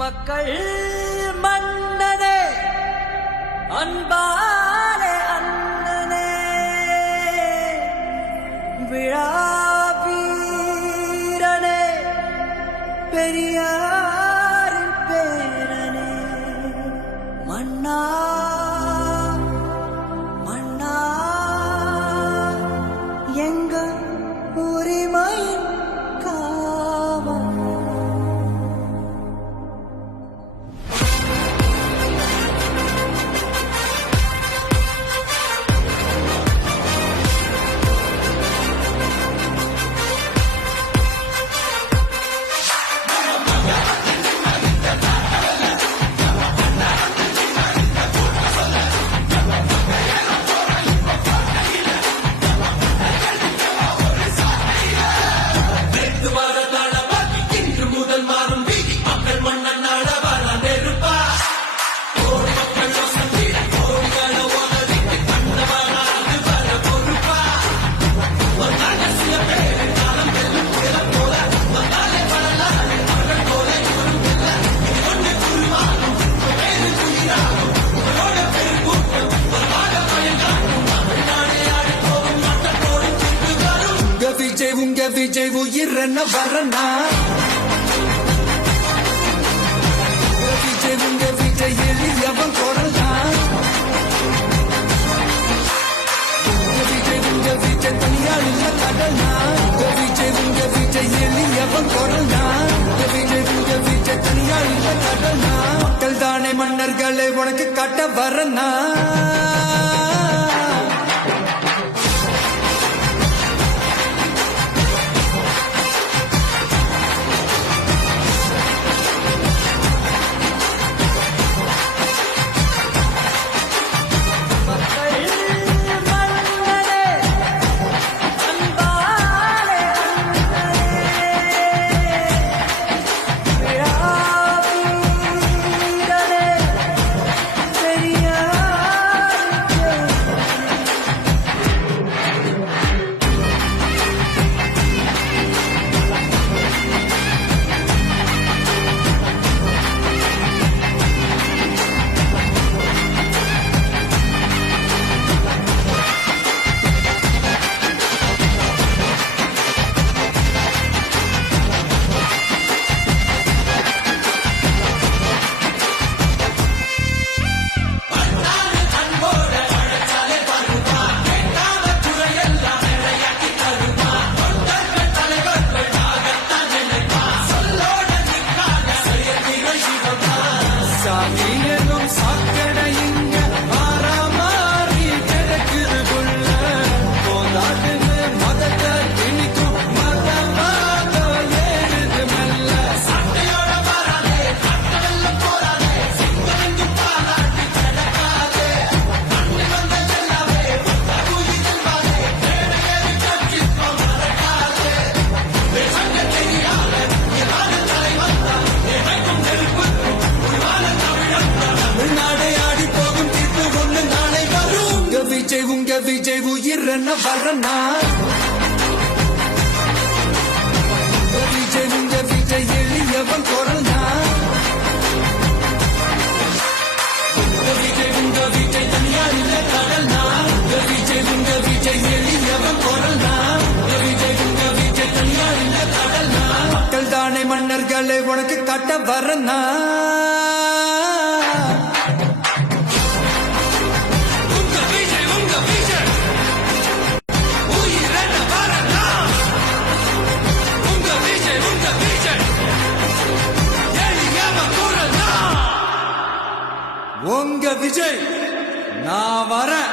மக்கள் மன்னனே அன்பாலே அண்ணனே விழாவீரனே பெரியாரின் பேரனே மன்னா மன்னா எங்க உரிமையின் காவல் உங்க விஜய் உயிரன வரனா விஜய் உங்க விஜய் எளியவன் குரல்னா விஜய் உங்க விஜய் தனியார் இல்ல கடனா விஜய் உங்க விஜய் எளியவன் குரல்னா விஜய் உங்க விஜய் தனியார் இல்ல கடனா மக்கள் தானே மன்னர்களை உனக்கு காட்ட வரனா உங்க விஜய் உயிரன வரனா விஜய் உங்க விஜய் எளியவன் குரல்னா விஜய் உங்க விஜய் தனியார் இல்ல கடல்னா விஜய் உங்க விஜய் எளியவன் குரல்னா விஜய் உங்க விஜய் தனியார் இல்ல கடல்னா மக்கள் தானே மன்னர்களை உனக்கு காட்ட வரனா உங்க விஜய் நான் வரேன்.